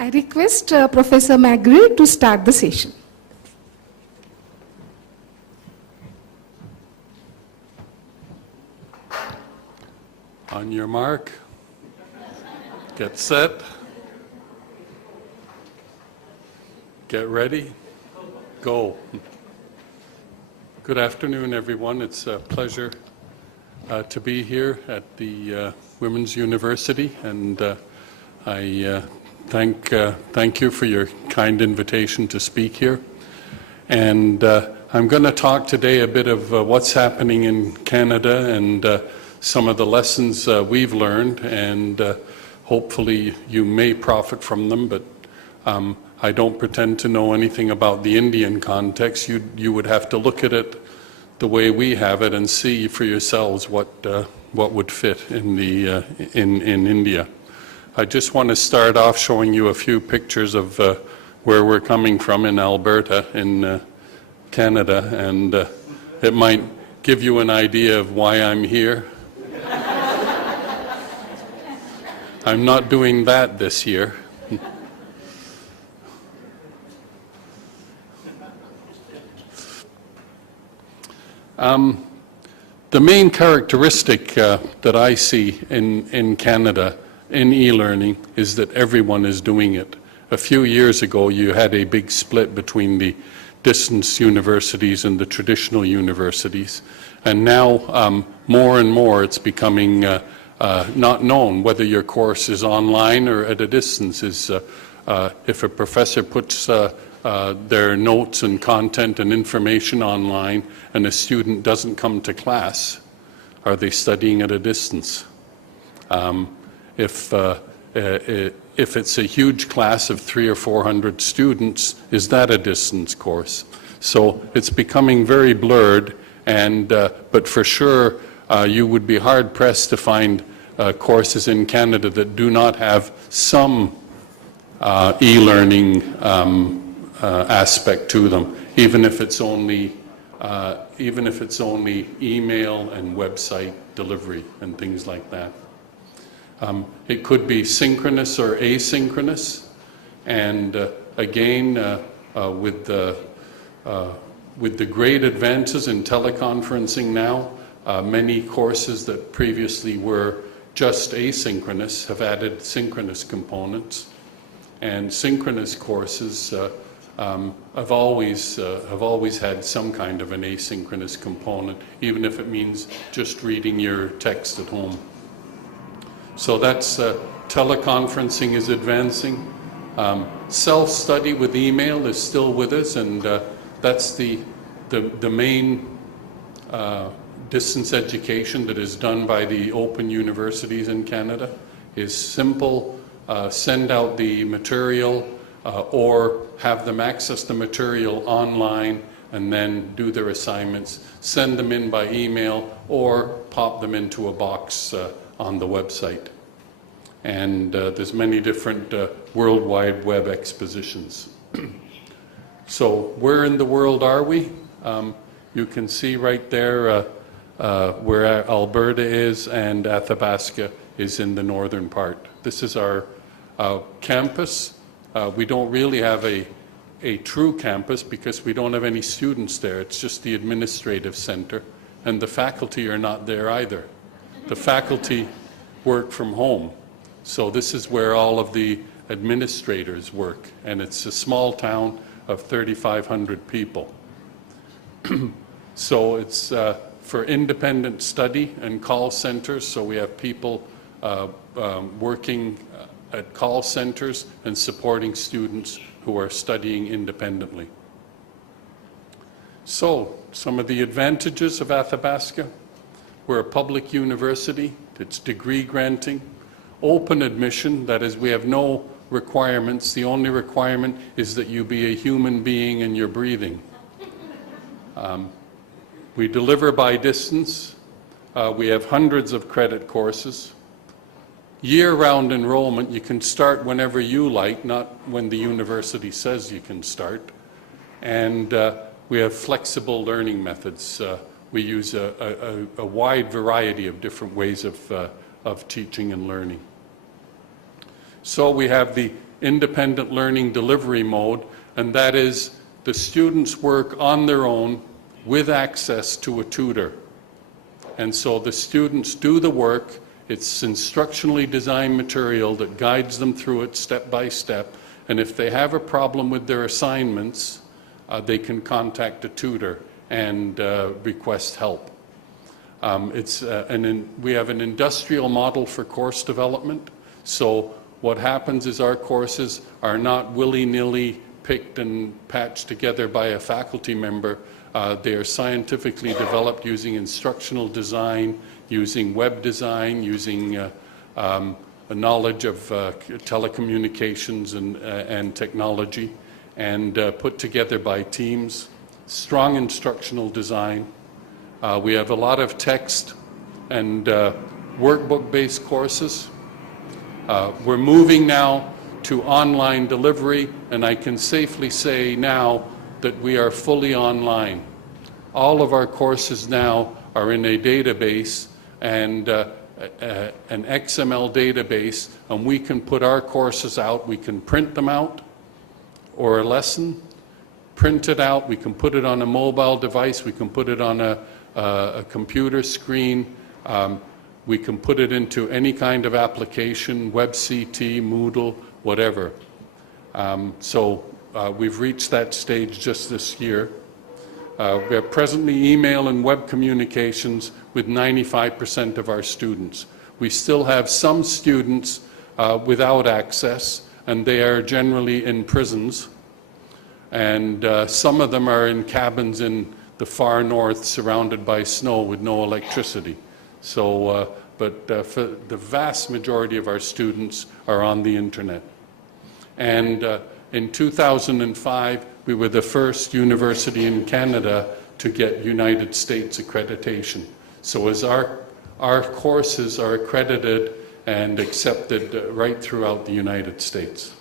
I request Professor McGreal to start the session. On your mark, get set, get ready, go. Good afternoon, everyone. It's a pleasure to be here at the Women's University, and I thank you for your kind invitation to speak here. And I'm going to talk today a bit of what's happening in Canada and some of the lessons we've learned, and hopefully you may profit from them, but I don't pretend to know anything about the Indian context. You would have to look at it the way we have it and see for yourselves what would fit in India. I just want to start off showing you a few pictures of where we're coming from in Alberta, in Canada, and it might give you an idea of why I'm here. I'm not doing that this year. The main characteristic that I see in Canada in e-learning is that everyone is doing it. A few years ago, you had a big split between the distance universities and the traditional universities, and now more and more it's becoming not known whether your course is online or at a distance. If a professor puts their notes and content and information online and a student doesn't come to class, are they studying at a distance? If it's a huge class of 300 or 400 students, is that a distance course? So it's becoming very blurred, and but for sure you would be hard pressed to find courses in Canada that do not have some e-learning aspect to them, even if it's only email and website delivery and things like that. It could be synchronous or asynchronous, and again, with the great advances in teleconferencing now, many courses that previously were just asynchronous have added synchronous components, and synchronous courses have always had some kind of an asynchronous component, even if it means just reading your text at home. So that's teleconferencing is advancing. Self-study with email is still with us, and that's the main distance education that is done by the open universities in Canada. Is simple, send out the material or have them access the material online and then do their assignments, send them in by email or pop them into a box on the website. And there's many different World Wide Web expositions. So where in the world are we? You can see right there where Alberta is, and Athabasca is in the northern part. This is our campus. We don't really have a true campus because we don't have any students there. It's just the administrative center, and the faculty are not there either. The faculty work from home. So this is where all of the administrators work, and it's a small town of 3,500 people. So it's for independent study and call centers, so we have people working at call centers and supporting students who are studying independently. So some of the advantages of Athabasca: we're a public university, it's degree granting, open admission, that is, we have no requirements. The only requirement is that you be a human being and you're breathing. We deliver by distance. We have hundreds of credit courses. Year-round enrollment, you can start whenever you like, not when the university says you can start. And we have flexible learning methods. We use a wide variety of different ways of teaching and learning. So we have the independent learning delivery mode, and that is the students work on their own with access to a tutor. And so the students do the work. It's instructionally designed material that guides them through it step by step. And if they have a problem with their assignments, they can contact a tutor and request help. We have an industrial model for course development. So what happens is our courses are not willy-nilly picked and patched together by a faculty member. They are scientifically developed using instructional design, using web design, using a knowledge of telecommunications and technology, and put together by teams. Strong instructional design. We have a lot of text and workbook-based courses. We're moving now to online delivery, and I can safely say now that we are fully online. All of our courses now are in a database, and an XML database, and we can put our courses out. We can print them out, or a lesson, print it out. We can put it on a mobile device. We can put it on a computer screen. We can put it into any kind of application, WebCT, Moodle, whatever. We've reached that stage just this year. We have presently email and web communications with 95% of our students. We still have some students without access, and they are generally in prisons. And some of them are in cabins in the far north surrounded by snow with no electricity. But for the vast majority of our students are on the internet. And in 2005, we were the first university in Canada to get United States accreditation. So as our courses are accredited and accepted right throughout the United States.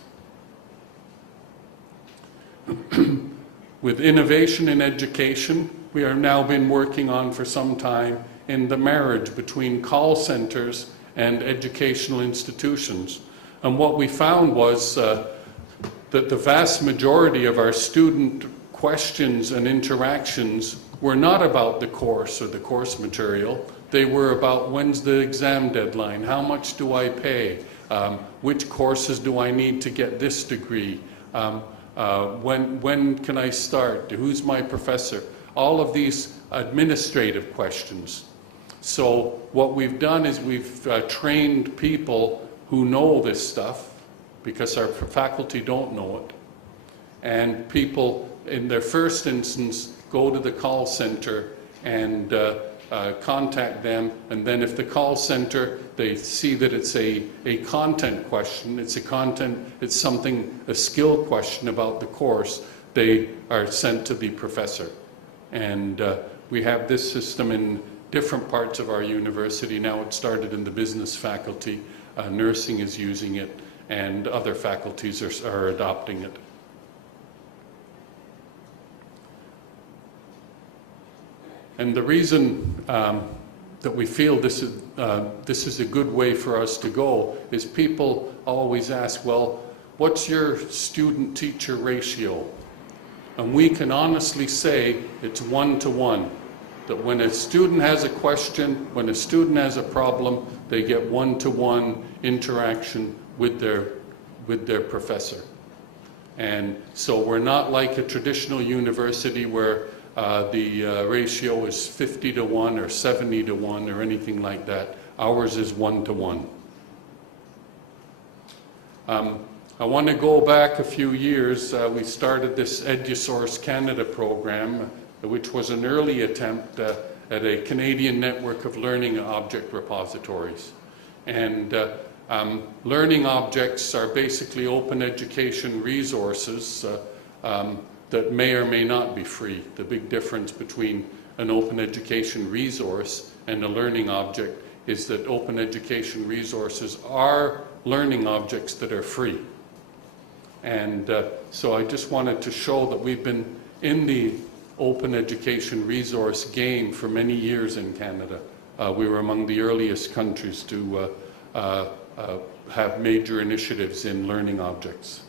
With innovation in education, we have now been working on for some time in the marriage between call centers and educational institutions. And what we found was that the vast majority of our student questions and interactions were not about the course or the course material. They were about, when's the exam deadline? How much do I pay? Which courses do I need to get this degree? When can I start? Who's my professor? All of these administrative questions. So what we've done is we've trained people who know this stuff, because our faculty don't know it. And people, in their first instance, go to the call center and contact them. And then if the call center, they see that it's a content question, it's a skill question about the course, they are sent to the professor. And we have this system in different parts of our university. Now it started in the business faculty, nursing is using it, and other faculties are adopting it. And the reason that we feel this is a good way for us to go is people always ask, well, what's your student-teacher ratio? And we can honestly say it's 1-to-1. That when a student has a question, when a student has a problem, they get 1-to-1 interaction with their professor. And so we're not like a traditional university where the ratio is 50-to-1 or 70-to-1 or anything like that. Ours is 1-to-1. I want to go back a few years. We started this EduSource Canada program, which was an early attempt at a Canadian network of learning object repositories. And learning objects are basically open education resources that may or may not be free. The big difference between an open education resource and a learning object is that open education resources are learning objects that are free. And so I just wanted to show that we've been in the open education resource game for many years in Canada. We were among the earliest countries to have major initiatives in learning objects.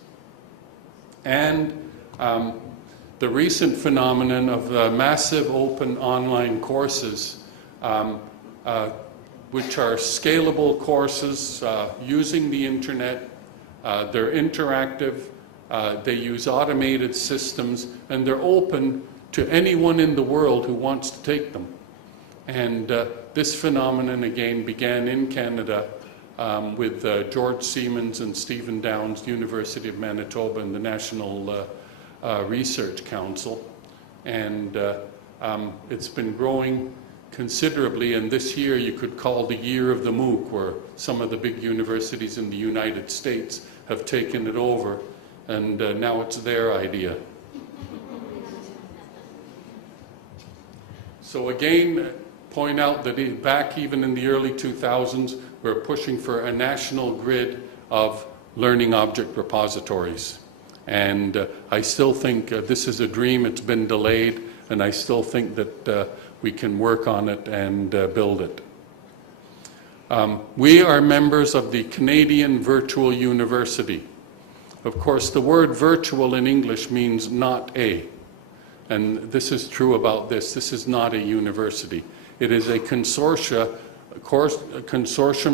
And the recent phenomenon of massive open online courses, which are scalable courses using the internet. They're interactive, they use automated systems, and they're open to anyone in the world who wants to take them. And this phenomenon again began in Canada with George Siemens and Stephen Downes, University of Manitoba, and the National Research Council. And it's been growing considerably, and this year you could call the year of the MOOC, where some of the big universities in the United States have taken it over, and now it's their idea. So again, point out that back even in the early 2000s, we're pushing for a national grid of learning object repositories. And I still think this is a dream. It's been delayed, and I still think that we can work on it and build it. We are members of the Canadian Virtual University. Of course, the word virtual in English means not a. And this is true about this. This is not a university. It is a consortium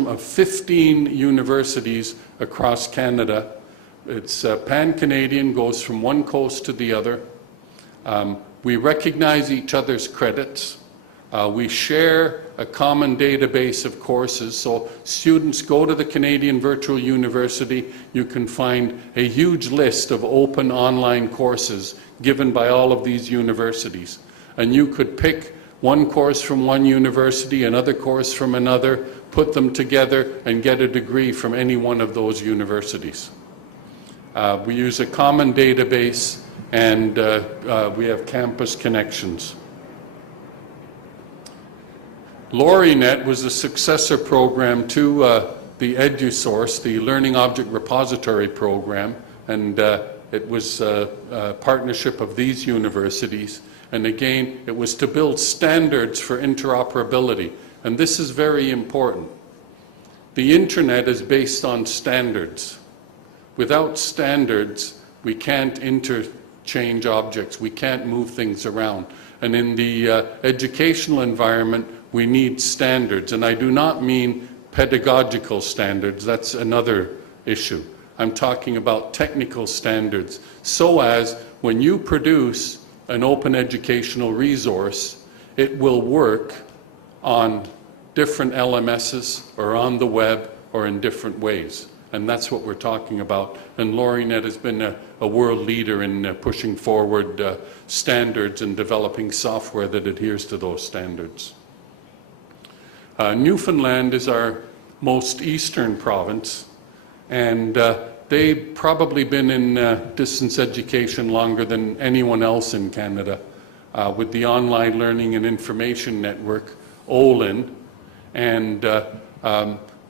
of 15 universities across Canada. It's pan-Canadian, goes from one coast to the other. We recognize each other's credits. We share a common database of courses. So students go to the Canadian Virtual University, you can find a huge list of open online courses given by all of these universities. And you could pick one course from one university, another course from another, put them together and get a degree from any one of those universities. We use a common database, and we have campus connections. LoryNet was a successor program to the EduSource, the Learning Object Repository program, and it was a partnership of these universities. And again, it was to build standards for interoperability, and this is very important. The internet is based on standards. Without standards, we can't interchange objects, we can't move things around. And in the educational environment, we need standards. And I do not mean pedagogical standards, that's another issue. I'm talking about technical standards, so as when you produce an open educational resource, it will work on different LMSs or on the web or in different ways. And that's what we're talking about. And LoryNet has been a world leader in pushing forward standards and developing software that adheres to those standards. Newfoundland is our most eastern province, and they've probably been in distance education longer than anyone else in Canada with the Online Learning and Information Network, OLIN. And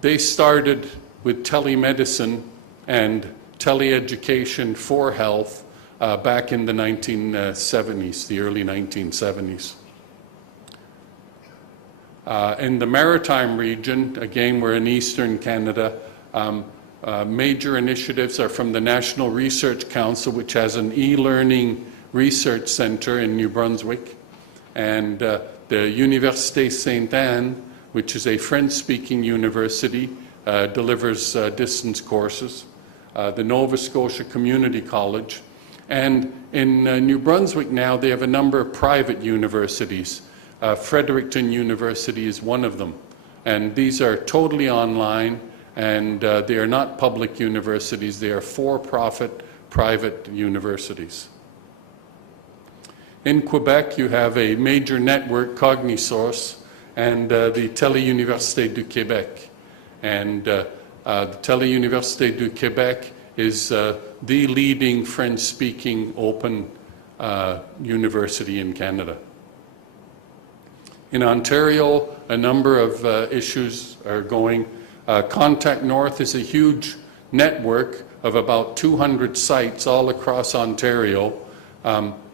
they started with telemedicine and teleeducation for health back in the 1970s, the early 1970s. In the Maritime region, again, we're in Eastern Canada, major initiatives are from the National Research Council, which has an e-learning research center in New Brunswick, and the Université Sainte-Anne, which is a French-speaking university, delivers distance courses, the Nova Scotia Community College, and in New Brunswick now they have a number of private universities. Fredericton University is one of them, and these are totally online, and they are not public universities, they are for-profit private universities. In Quebec you have a major network, Cognisource, and the Téléuniversité du Québec. And the Téléuniversité du Québec is the leading French-speaking open university in Canada. In Ontario, a number of issues are going. Contact North is a huge network of about 200 sites all across Ontario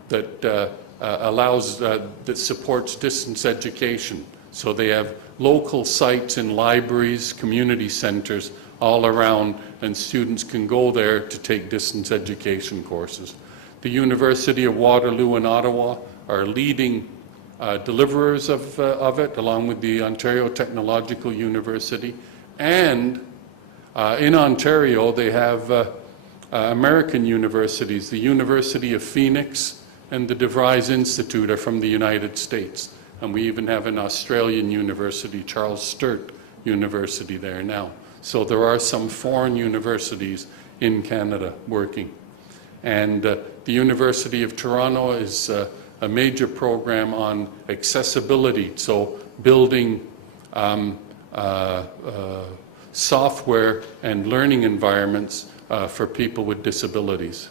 that supports distance education. So they have local sites in libraries, community centers, all around, and students can go there to take distance education courses. The University of Waterloo and Ottawa are leading deliverers of it, along with the Ontario Technological University. And in Ontario, they have American universities. The University of Phoenix and the DeVries Institute are from the United States. And we even have an Australian university, Charles Sturt University, there now. So there are some foreign universities in Canada working. And the University of Toronto is a major program on accessibility, so building software and learning environments for people with disabilities.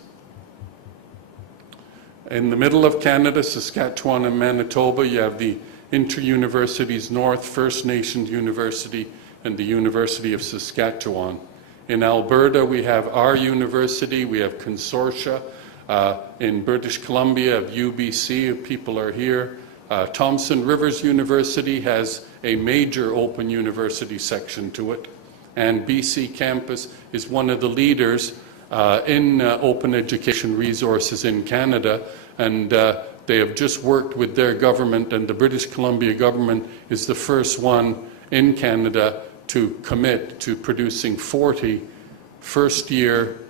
In the middle of Canada, Saskatchewan and Manitoba, you have the Inter-Universities North First Nations University and the University of Saskatchewan. In Alberta, we have our university, we have consortia. In British Columbia, of UBC, people are here. Thompson Rivers University has a major open university section to it. And BC Campus is one of the leaders in open education resources in Canada. And they have just worked with their government, and the British Columbia government is the first one in Canada to commit to producing 40 first-year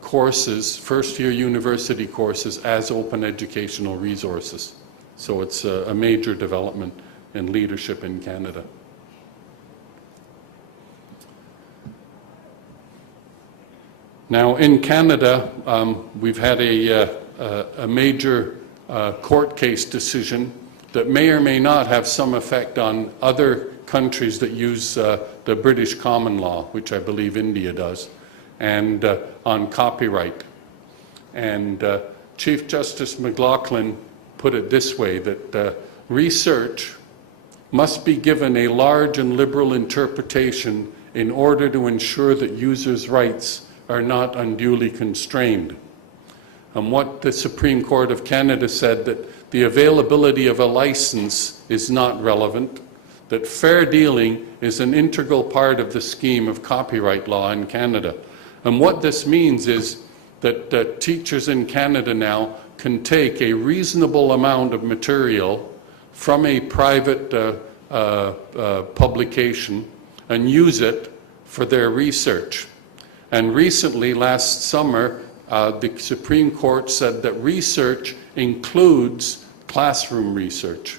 courses, first-year university courses as open educational resources. So it's a major development in leadership in Canada. Now in Canada, we've had a major court case decision that may or may not have some effect on other countries that use the British common law, which I believe India does, and on copyright. And Chief Justice McLaughlin put it this way, that research must be given a large and liberal interpretation in order to ensure that users' rights are not unduly constrained. And what the Supreme Court of Canada said, that the availability of a license is not relevant, that fair dealing is an integral part of the scheme of copyright law in Canada. And what this means is that teachers in Canada now can take a reasonable amount of material from a private publication and use it for their research. And recently, last summer, the Supreme Court said that research includes classroom research.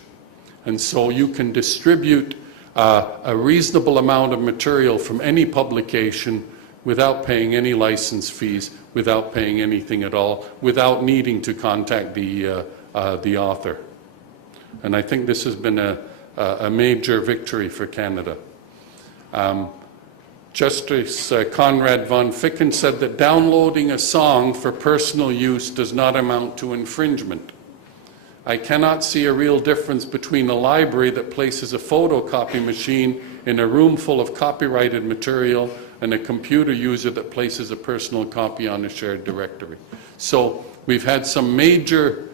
And so you can distribute a reasonable amount of material from any publication without paying any license fees, without paying anything at all, without needing to contact the author. And I think this has been a major victory for Canada. Justice Conrad von Ficken said that downloading a song for personal use does not amount to infringement. I cannot see a real difference between a library that places a photocopy machine in a room full of copyrighted material and a computer user that places a personal copy on a shared directory. So we've had some major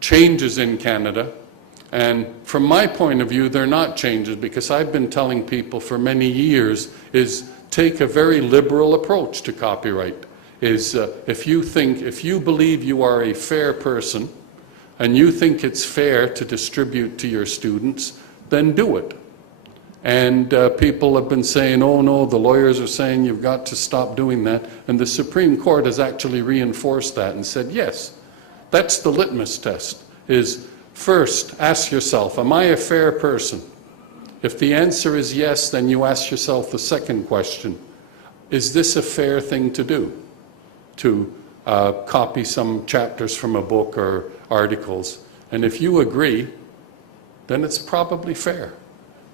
changes in Canada, and from my point of view, they're not changes, because I've been telling people for many years is take a very liberal approach to copyright. If you believe you are a fair person and you think it's fair to distribute to your students, then do it. And people have been saying, oh no, the lawyers are saying you've got to stop doing that. And the Supreme Court has actually reinforced that and said, yes, that's the litmus test, is first ask yourself, am I a fair person? If the answer is yes, then you ask yourself the second question, is this a fair thing to do? To copy some chapters from a book or articles. And if you agree, then it's probably fair.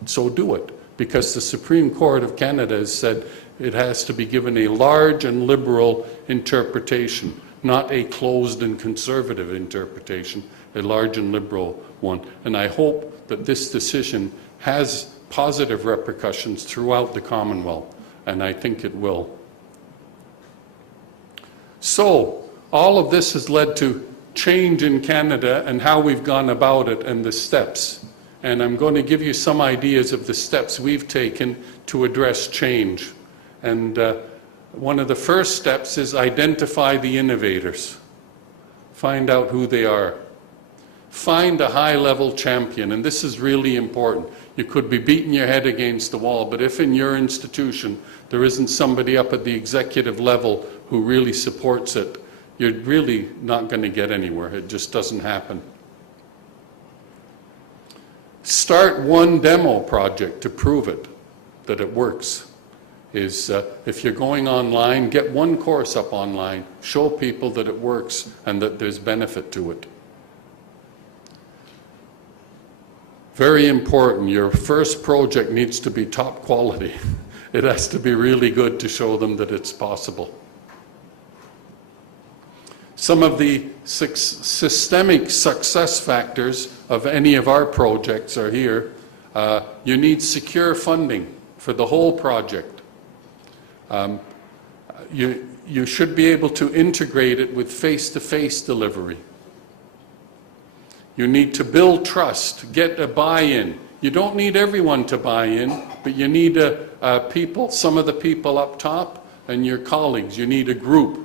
So do it, because the Supreme Court of Canada has said it has to be given a large and liberal interpretation, not a closed and conservative interpretation, a large and liberal one. And I hope that this decision has positive repercussions throughout the Commonwealth, and I think it will. So all of this has led to change in Canada and how we've gone about it and the steps. And I'm going to give you some ideas of the steps we've taken to address change. And one of the first steps is identify the innovators. Find out who they are. Find a high-level champion, and this is really important. You could be beating your head against the wall, but if in your institution there isn't somebody up at the executive level who really supports it, you're really not going to get anywhere. It just doesn't happen. Start one demo project to prove it, that it works. If you're going online, get one course up online, show people that it works and that there's benefit to it. Very important, your first project needs to be top quality. It has to be really good to show them that it's possible. Some of the systemic success factors of any of our projects are here. You need secure funding for the whole project. You should be able to integrate it with face-to-face delivery. You need to build trust, get a buy-in. You don't need everyone to buy in, but you need people, some of the people up top and your colleagues. You need a group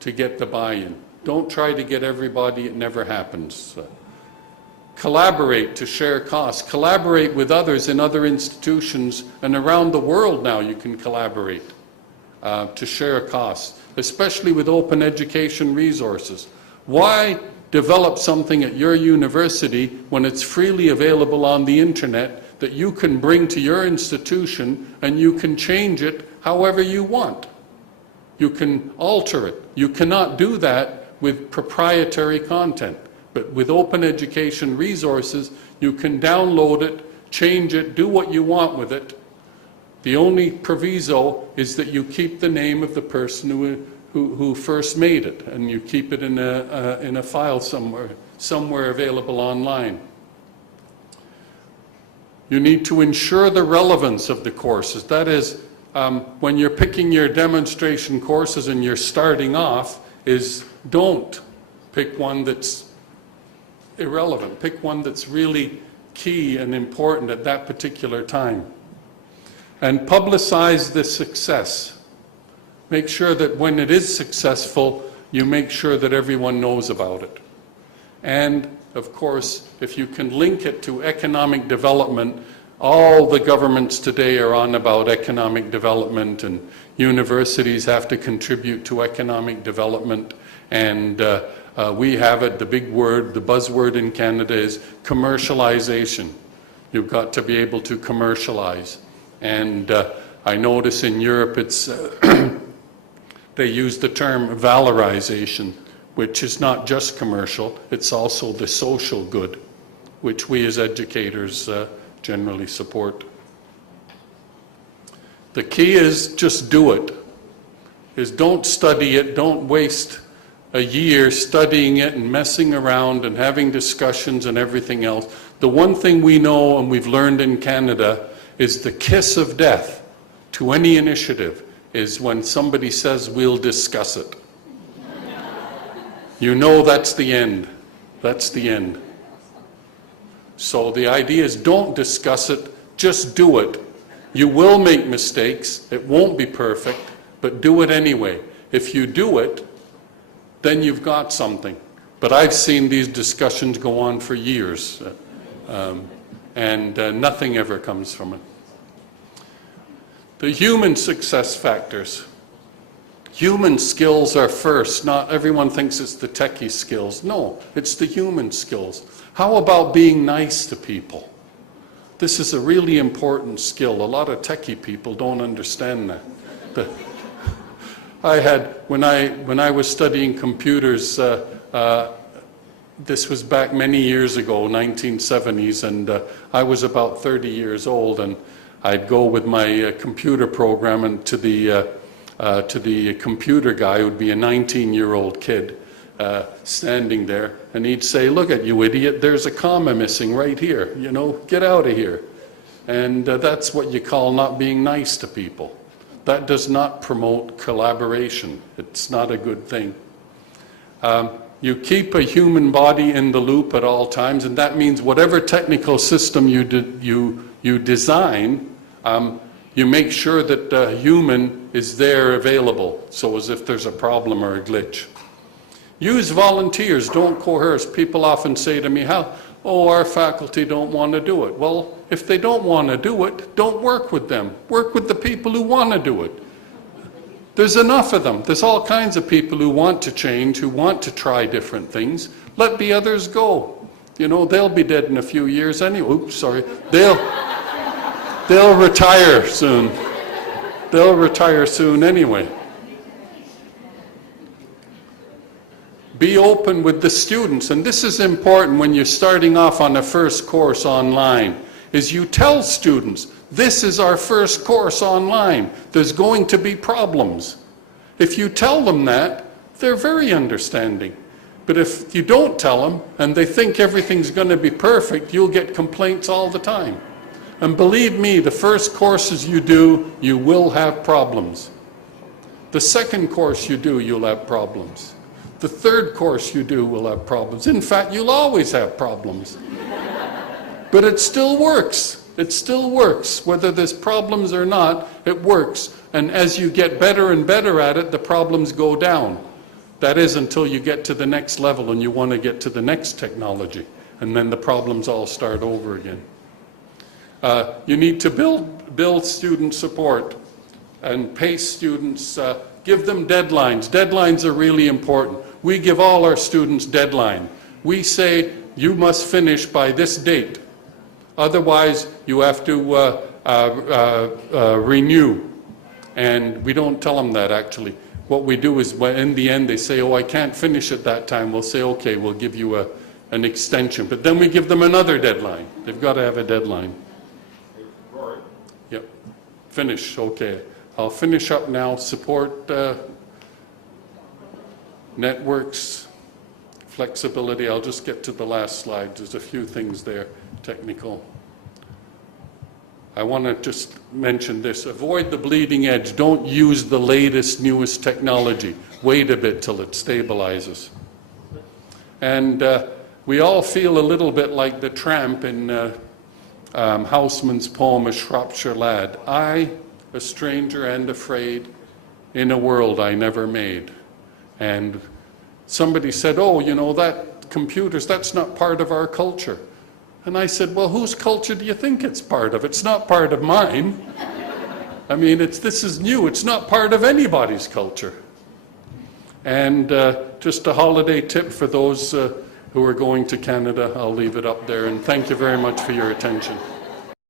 to get the buy-in. Don't try to get everybody, it never happens. Collaborate to share costs. Collaborate with others in other institutions, and around the world now you can collaborate to share costs, especially with open education resources. Why develop something at your university when it's freely available on the internet that you can bring to your institution and you can change it however you want? You can alter it. You cannot do that with proprietary content. But with open education resources, you can download it, change it, do what you want with it. The only proviso is that you keep the name of the person who first made it, and you keep it in a file somewhere available online. You need to ensure the relevance of the courses. That is, when you're picking your demonstration courses and you're starting off, don't pick one that's irrelevant. Pick one that's really key and important at that particular time. And publicize the success. Make sure that when it is successful, you make sure that everyone knows about it. And, of course, if you can link it to economic development, all the governments today are on about economic development, and universities have to contribute to economic development. And we have it, the big word, the buzzword in Canada is commercialization. You've got to be able to commercialize. And I notice in Europe they use the term valorization, which is not just commercial, it's also the social good, which we as educators generally support. The key is just do it. Don't study it, don't waste a year studying it and messing around and having discussions and everything else. The one thing we know and we've learned in Canada is the kiss of death to any initiative is when somebody says, we'll discuss it. You know that's the end. That's the end. So the idea is don't discuss it, just do it. You will make mistakes, it won't be perfect, but do it anyway. If you do it, then you've got something. But I've seen these discussions go on for years, and nothing ever comes from it. The human success factors. Human skills are first. Not everyone thinks it's the techie skills. No, it's the human skills. How about being nice to people? This is a really important skill. A lot of techie people don't understand that. When I was studying computers, this was back many years ago, 1970s, and I was about 30 years old, and I'd go with my computer program and to the computer guy, who would be a 19-year-old kid, standing there, and he'd say, "Look at you, idiot, there's a comma missing right here, you know, get out of here." And that's what you call not being nice to people. That does not promote collaboration. It's not a good thing. You keep a human body in the loop at all times, and that means whatever technical system you design, You make sure that the human is there available, so as if there's a problem or a glitch. Use volunteers, don't coerce. People often say to me, our faculty don't want to do it. Well, if they don't want to do it, don't work with them. Work with the people who want to do it. There's enough of them. There's all kinds of people who want to change, who want to try different things. Let the others go. You know, they'll be dead in a few years anyway. Oops, sorry. They'll retire soon. They'll retire soon anyway. Be open with the students, and this is important when you're starting off on a first course online, is you tell students, this is our first course online. There's going to be problems. If you tell them that, they're very understanding. But if you don't tell them, and they think everything's going to be perfect, you'll get complaints all the time. And believe me, the first courses you do, you will have problems. The second course you do, you'll have problems. The third course you do will have problems. In fact, you'll always have problems. But it still works. It still works. Whether there's problems or not, it works. And as you get better and better at it, the problems go down. That is until you get to the next level and you want to get to the next technology. And then the problems all start over again. You need to build student support and pace students. Give them deadlines. Deadlines are really important. We give all our students deadline. We say, you must finish by this date. Otherwise, you have to renew. And we don't tell them that, actually. What we do is, in the end, they say, I can't finish at that time. We'll say, okay, we'll give you an extension. But then we give them another deadline. They've got to have a deadline. Rory? Yep. Finish, okay. I'll finish up now. Support networks, flexibility. I'll just get to the last slide. There's a few things there, technical. I want to just mention this. Avoid the bleeding edge. Don't use the latest, newest technology. Wait a bit till it stabilizes. And we all feel a little bit like the tramp in Houseman's poem, A Shropshire Lad. I, a stranger and afraid, in a world I never made. And somebody said, that computers, that's not part of our culture. And I said, well, whose culture do you think it's part of? It's not part of mine. I mean, this is new. It's not part of anybody's culture. And just a holiday tip for those who are going to Canada, I'll leave it up there. And thank you very much for your attention.